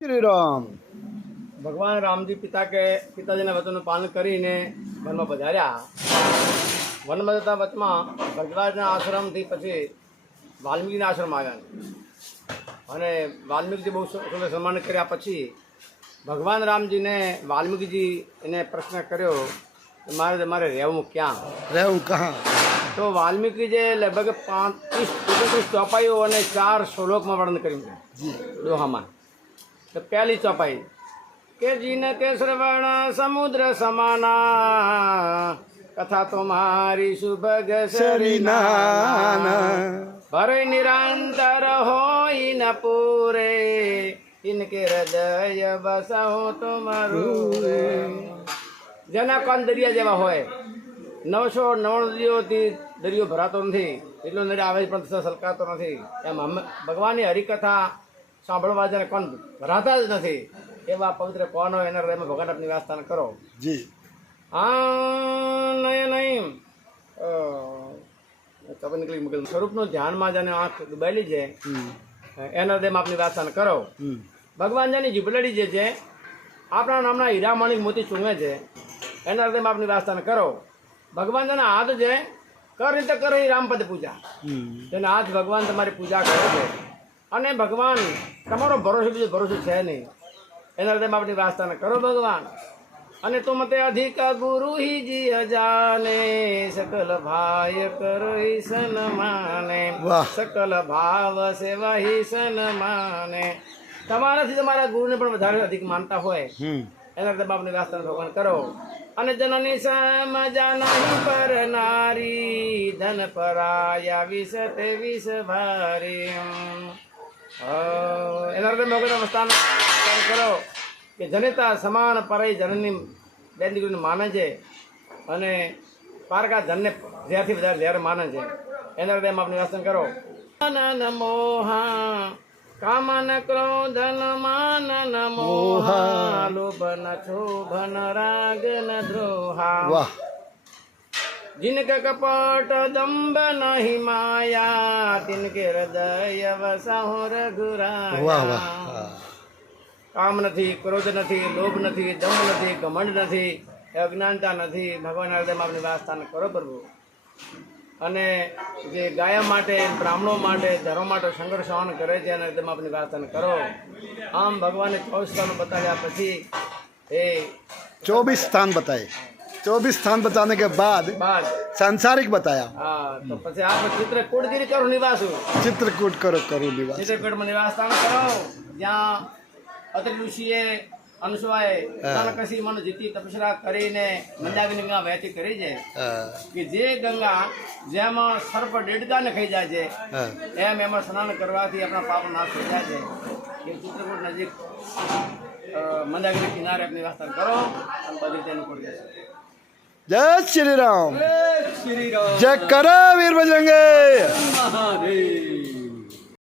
श्री राम। ભગવાન રામજી પિતાજીના વચનનું પાલન કરીને વનમાં પધાર્યા. વનમાં જતા વચમાં ભરદ્વાજના આશ્રમથી પછી વાલ્મીકીના આશ્રમ આવ્યા અને વાલ્મીકીજી બહુ સુંદર સન્માન કર્યા. પછી ભગવાન રામજીને વાલ્મીકીજી એને પ્રશ્ન કર્યો કે મારે રહેવું ક્યાં, रहूं कहाँ? તો વાલ્મીકીજીએ લગભગ 35 ચોપાઈઓ અને 4 શ્લોકમાં વર્ણન કર્યું છે દોહામાં. તો પહેલી ચોપાઈ કે જીન કે શ્રવણ સમુદ્ર સમાના, કથા તમારી સુભગ સરિનાના, ભરે નિરંતર હોય ન પૂરે, ઇનકે હૃદય બસાવો તમારું. જેના કાન દરિયા જેવા હોય, 999 દરિયોથી દરિયો ભરાતો નથી, એટલો નડે આવે પણ સલકાતો નથી. એમ ભગવાનની હરિકથા સાંભળવા જેને કોણ ભરાતા જ નથી, એવા પવિત્ર કોણ હોય એના હૃદયમાં ભગવાન આપની નિવાસસ્થાન કરો. जी નહીં ખબર નીકળી મગજ. સ્વરૂપનું ધ્યાનમાં જેને આંખ ડૂબાયેલી છે એના હૃદયમાં આપની નિવાસસ્થાન કરો. ભગવાન જેની જીભલડી જે છે, આપણા નામના હીરા માણિક મોતી ચૂંગે છે, એના હૃદયમાં આપની નિવાસસ્થાન કરો. ભગવાન જેના હાથ છે, કર રીતે કરો એ રામપદ પૂજા, જેના હાથ ભગવાન તમારી પૂજા કરે છે. અને ભગવાન તમારો ભરોસો બીજો ભરોસો છે નહીં, એના હૃદયમાં આપની નિવાસસ્થાન કરો ભગવાન. અને તુમ તે અધિક ગુરુ હિ જી અજાને, સકલ ભાય કરો હિ સન્માને, સકલ ભાવ સેવા હિ સન્માને. તમારાથી તમારા ગુરુને પણ વધારે અધિક માનતા હોય એના હૃદયમાં આપની નિવાસસ્થાન ભગવાન કરો. અને જનની સમજા નહીં પર નારી, ધન પરાયા વિષતે વિષ ભારી. એના હૃદયમાં ભગવાન સ્થાન કરો કે જનેતા સમાન પરાઈ જનની બેન દીકરીને માને છે અને પારકા ધનને ઝેરથી વધારે ઝેર માને છે. એના હૃદયમાં આપની નિવાસસ્થાન કરો. માનન મોહા કામન ક્રોધન માનન મોહા, લોભન છોભન રાગ ન દ્રોહા. वाह जिनके कपट दम्भ नहीं माया, तिनके हृदय वसाहो रघुराया. वाह वाह કામ નથી, ક્રોધ નથી, લોભ નથી, દંભ નથી, ઘમંડ નથી, અજ્ઞાનતા નથી. ભગવાન હૃદયમાં આપની નિવાસસ્થાન કરો પ્રભુ. અને જે ગાયા માટે, બ્રાહ્મણો માટે, ધર્મ માટે સંઘર્ષ સહન કરે છે એના હૃદયમાં આપની નિવાસસ્થાન કરો. આમ ભગવાને 24 સ્થાનો બતાવ્યા પછી એ 24 स्थान बताए. 24 स्थान बताने के बाद બાદ सांसारिक बताया. હા, તો પછી આપણે ચિત્રકૂટગીરી કરો નિવાસુ. चित्रकूट करो निवास. ચિત્રકૂટમાં નિવાસસ્થાન કરો, જ્યાં અત્રિ ઋષિએ અનુસવાએ કનકસી મન જીતી તપસ્યા કરીને મંદાકિની ગંગા વહેતી કરી છે. કે જે ગંગા જેમાં સર્પ ડેડકાને ખાઈ જાય છે, એમાં સ્નાન કરવાથી આપણા પાપ નાશ થઈ જાય છે. એ ચિત્રકૂટ નજીક મંદાકિની કિનારે આપની નિવાસસ્થાન કરો અને બધી રીતે અનુકૂળ રહેશે. जय श्री राम. જય શ્રી રામ. जय करो वीर बजरंगे. મહાદેવ.